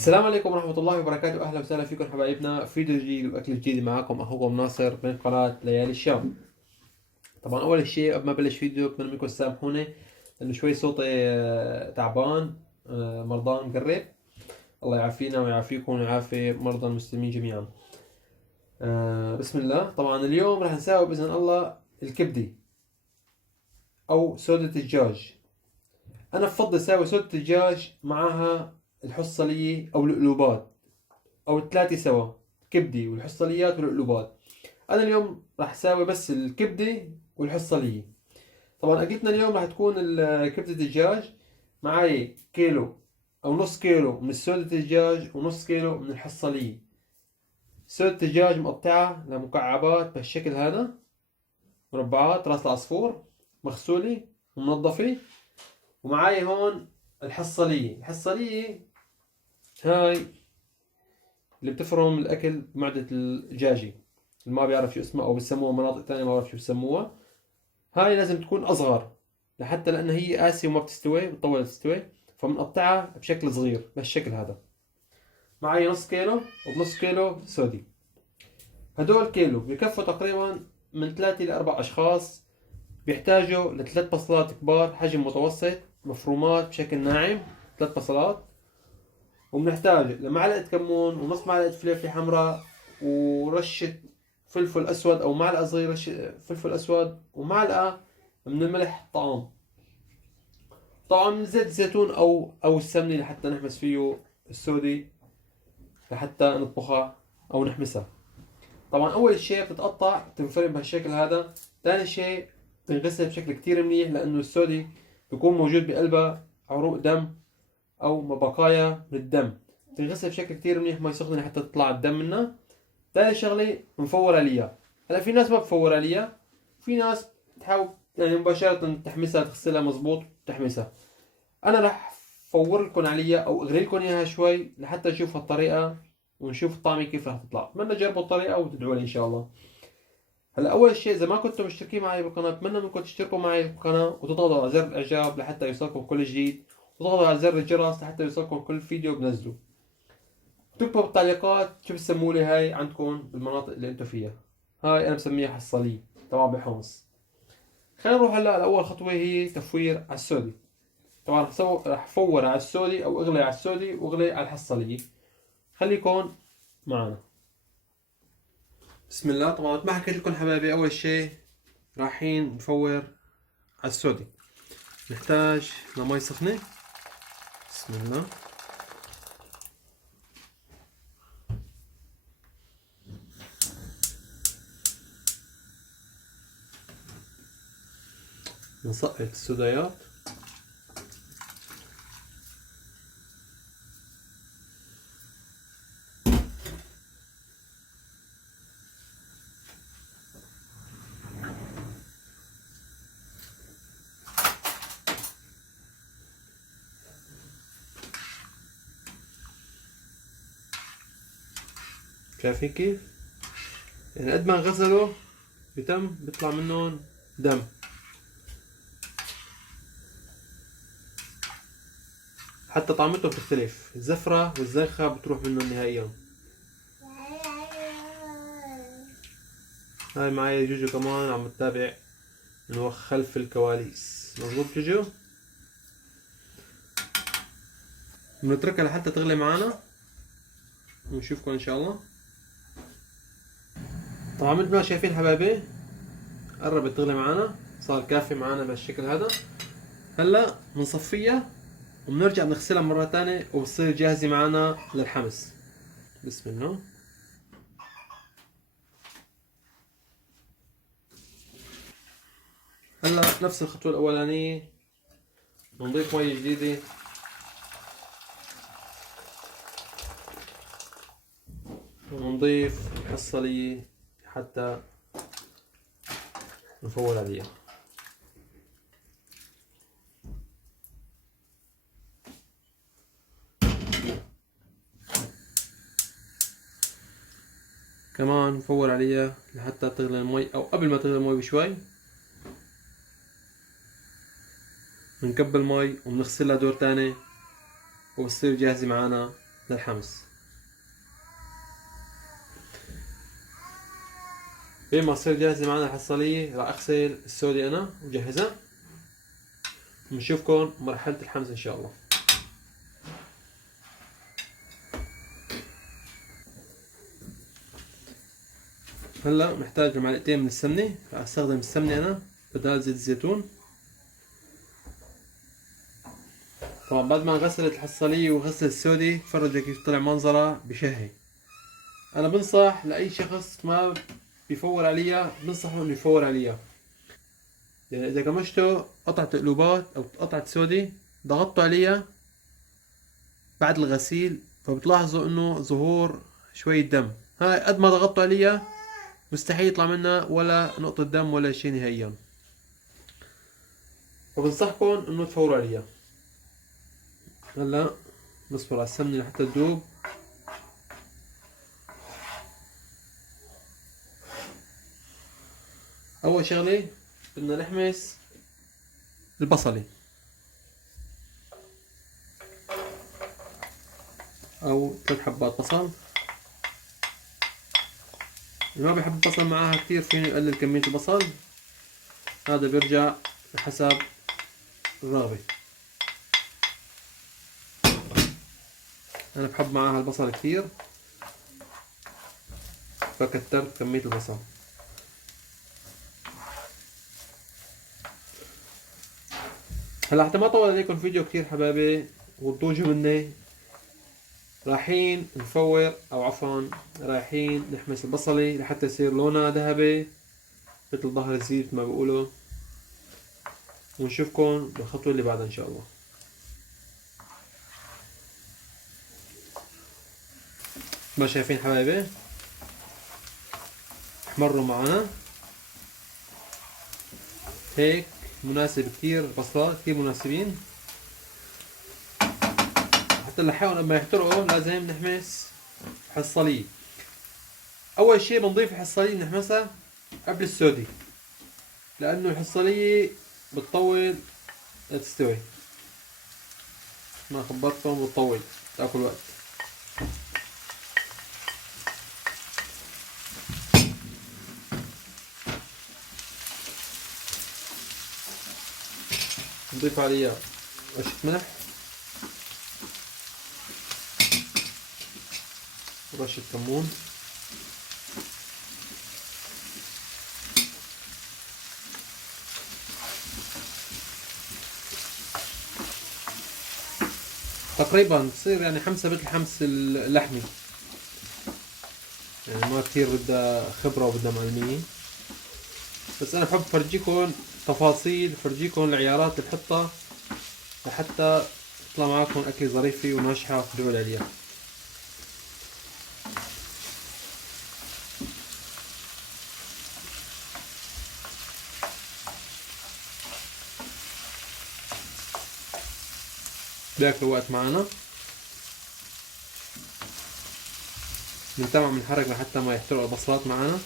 السلام عليكم ورحمة الله وبركاته، أهلا وسهلا فيكم حبايبنا، فيديو جديد وأكل جديد. معاكم أخوكم ناصر من قناة ليالي الشام. طبعا أول شيء قبل ما أبلش فيديو بتمنى منكم تسامحوني لأنه شوي صوتي تعبان، مرضان مقرب. الله يعافينا ويعافيكم ويعافي مرضى المسلمين جميعا. بسم الله. طبعا اليوم راح نساوي بإذن الله الكبدة أو سودة الدجاج. أنا بفضل أساوي سودة الدجاج معها الحصلية أو القلوبات او الثلاثه سوا، كبدي والحصليات والقلوبات. انا اليوم راح اساوي بس الكبده والحصليه. طبعا اكلتنا اليوم راح تكون كبده الدجاج. معي كيلو او نص كيلو من سودة الدجاج ونص كيلو من الحصليه. سودة الدجاج مقطعة لمكعبات بهالشكل هذا، مربعات راس العصفور، مغسولة ومنظفة. ومعاي هون الحصلية هاي اللي بتفرم الاكل بمعدة الدجاجة، اللي ما بيعرف شو اسمها او بسموها مناطق ثانية ما بعرف شو بسموها. هاي لازم تكون اصغر لحتى لان هي قاسية وما بتستوي، بتطول تستوي، فبنقطعها بشكل صغير بهالشكل هذا. معي نص كيلو وبنص كيلو سودي. هدول كيلو بكفوا تقريبا من 3 ل 4 اشخاص. بيحتاجوا لثلاث بصلات كبار حجم متوسط مفرومات بشكل ناعم، ثلاث بصلات. وبنحتاج لمعلقة كمون ونص معلقة فلفل حمراء ورشة فلفل أسود أو معلقة صغيرة فلفل أسود ومعلقة من الملح الطعام. طبعا من زيت الزيتون أو السمنة لحتى نحمس فيه السودي لحتى نطبخها أو نحمسها. طبعا أول شيء بتتقطع تنفرم بهالشكل هذا. ثاني شيء تنغسل بشكل كتير منيح لأنه السودي بيكون موجود بقلبها عروق دم او بقايا من الدم. تنغسل بشكل كتير منيح مي سخنه لحتى تطلع الدم منها. ثاني شغله بنفور عليها. هلا في ناس ما بفور عليها، في ناس تحاول يعني مباشره تحمسها، تغسلها مزبوط تحمسها. انا راح فور لكم عليها او اغلي لكم اياها شوي لحتى نشوف الطريقه ونشوف الطعمه كيف راح تطلع. اتمنى تجربوا الطريقه وتدعوا لي ان شاء الله. هلا اول شيء اذا ما كنتم مشتركين معي بالقناه اتمنى منكم تشتركوا معي بالقناه وتضغطوا على زر الاعجاب لحتى يوصلكم كل جديد، وتضغطوا على زر الجرس لحتى يوصلكم كل فيديو بنزله. اكتبوا بالتعليقات شو بتسموا لي هاي عندكم بالمناطق اللي انتم فيها. هاي انا بسميها حصليه طبعا بحمص. خلينا نروح هلا لاول خطوه هي تفوير على السودي. طبعا رح فور على السودي او اغلي على السودي واغلي على الحصليه. خليكم معنا. بسم الله. طبعا ما حكيت لكم حبايبي، اول شيء رايحين نفور على السودي. نحتاج لمي سخنه. بسم الله. نسقط السوديات. شايفين كيف؟ يعني قد ما غسلوا بيطلع منهم دم. حتى طعمته بتختلف، الزفرة والزنخة بتروح منهم نهائيا. هاي معي جوجو كمان عم تتابع من خلف الكواليس. مظبوط جوجو؟ بنتركها لحتى تغلي معنا ونشوفكم ان شاء الله. طبعا مثل ما شايفين حبايبي قربت تغلي معنا، صار كافي معنا بهالشكل هذا. هلا بنصفيها وبنرجع بنغسلها مرة تانية وبتصير جاهزة معنا للحمس. بسم الله. هلا نفس الخطوة الأولانية بنضيف مي جديدة ونضيف الحصلية حتى نفور عليها. كمان نفور عليها لحتى تغلي المي او قبل ما تغلي المي بشوي. بنكب المي وبنغسلها دور تاني وبتصير جاهزة معنا للحمص. بين ما تصير جاهزة معنا الحصالية راح اغسل السودي انا وجهزها، ونشوفكم مرحلة الحمص ان شاء الله. هلا محتاج معلقتين من السمنة، راح استخدم السمنة انا بدال زيت الزيتون. طبعا بعد ما غسلت الحصالية وغسلت السودي تفرجوا كيف طلع منظرها بشهي. انا بنصح لاي شخص ما بيفور عليها، بنصحه انه يفور عليها. يعني اذا كمشتوا قطعة قلوبات او قطعة سودي ضغطتوا عليها بعد الغسيل فبتلاحظوا انه ظهور شوية دم، هاي قد ما ضغطتوا عليها مستحيل يطلع منها ولا نقطة دم ولا شيء نهائيا. وبنصحكم انه تفوروا عليها. هلا نصبر على السمنة لحتى تذوب. اول شغلة بدنا نحمص البصلة او 3 حبات بصل. اللي ما بيحب البصل معاها كثير فيني يقلل كمية البصل، هذا بيرجع حسب الرغبة. انا بحب معاها البصل كثير فكترت كمية البصل. هلا حتى ما طول عليكم فيديو كثير حبايبي وتضوجوا مني، رايحين نفور او عفوا رايحين نحمص البصلة لحتى يصير لونها ذهبي مثل ظهر الزيت ما بيقولوا، ونشوفكم بالخطوة اللي بعدها ان شاء الله. ما شايفين حبايبي احمروا معنا هيك مناسب كثير، البصلات كثير مناسبين. حتى اللحاهم لما يحترقوا لازم نحمص حصالية. اول شيء بنضيف الحصالية نحمسها قبل السودي لانه الحصالية بتطول تستوي، ما خبرتكم بتطول تاكل وقت. نضيف عليها رشة ملح ورشة كمون. تقريبا تصير يعني حمسة مثل حمس اللحمي، يعني ما كثير بدها خبرة وبدها معلمين، بس انا بحب فرجيكم تفاصيل، فرجيكم العيارات اللي بحطها لحتى تطلع معكم اكل ظريفة وناجحة وتدعوا لي عليها. بياكلوا وقت معنا، بنتابع من الحرق لحتى ما يحترقوا البصلات معنا.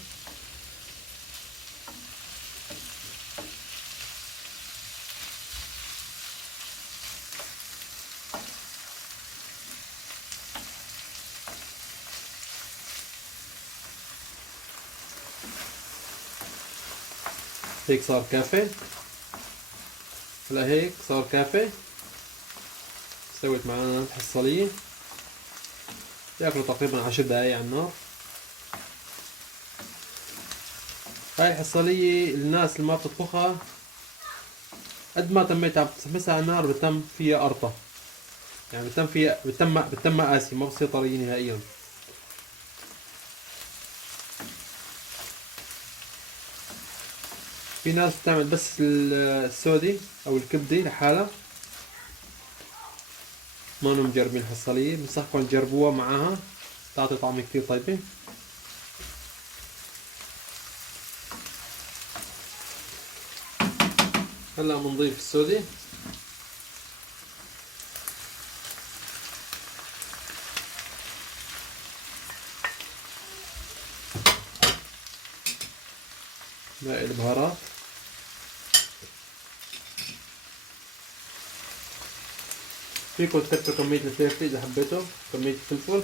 هيك صار كافي. هلا هيك صار كافي، استوت معنا الحصالية. ياكلوا تقريبا 10 دقايق على النار. هاي الحصالية الناس اللي ما بتطبخها قد ما تميت عم تحمسها على النار بتم فيها قرطة، يعني بتم فيها بتم مقاسي، ما بصير طرية نهائيا. في ناس بتعمل بس السودي او الكبدة لحالها، ما انهم مجربين الحصالية، بنصحكم تجربوها معاها تعطي طعم كتير طيبة. هلا بنضيف السودي. باقي البهارات. فيكم تكتروا كمية الفلفل إذا حبيتوا، كمية الفلفل.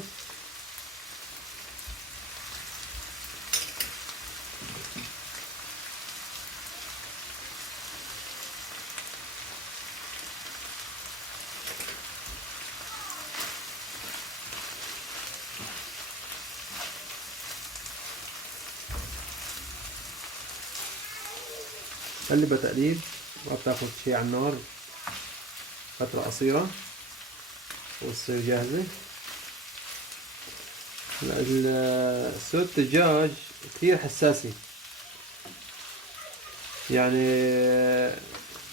قلبها تقليب، ما بتاخد شي على النار، فترة قصيرة وتصير جاهزة. صوت الدجاج كثير حساسة، يعني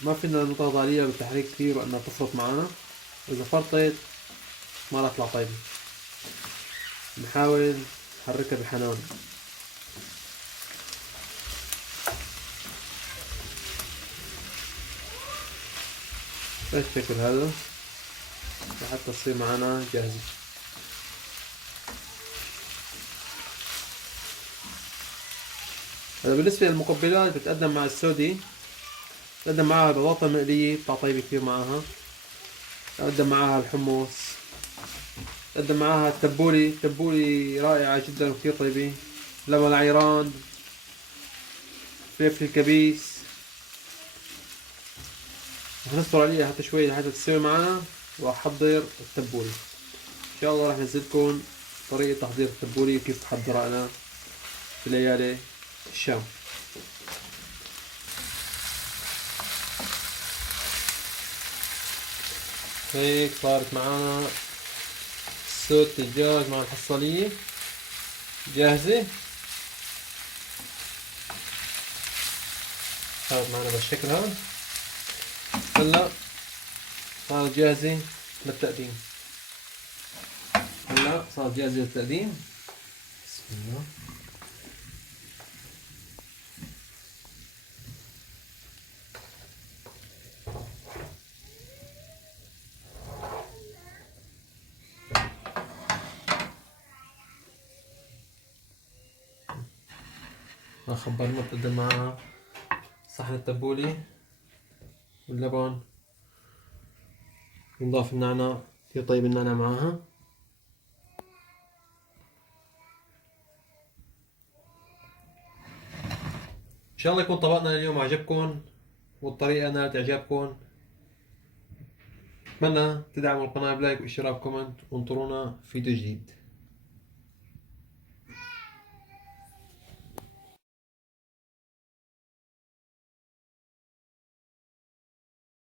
ما فينا نضغط عليها بالتحريك كثير وانها تفرط معنا، اذا فرطت ما راح تطلع طيبة. نحاول نحركها بحنان. بالشكل هذا لحتى تصير معنا جاهزة. هذا بالنسبة للمقبلات بتقدم مع السودي، بتقدم معها بطاطا مقلية بتطلع طيبة كثير معها، بتقدم معها الحمص، بتقدم معها التبولة، التبولة رائعة جدا وكثير طيبة، لبن عيران، فلفل كبيس. رح نصبر عليها حتى شوي لحتى تستوي معنا وأحضر التبولة. إن شاء الله رح نزلكم طريقة تحضير التبولة وكيف تحضرها أنا في ليالي الشام. هيك صارت معنا صوت الدجاج مع الحصالية جاهزة. صارت معنا بالشكل هذا. هلا صارت جاهزة للتقديم. هلا صارت جاهزة للتقديم. بسم الله. ما خبرنا بتقدم معها صحن التبولة واللبن، نضاف النعناع، كثير طيب النعناع معها. ان شاء الله يكون طبقنا اليوم عجبكم والطريقة نالت اعجابكم. اتمنى تدعموا القناة بلايك واشتراك وكومنت، وانطرونا فيديو جديد.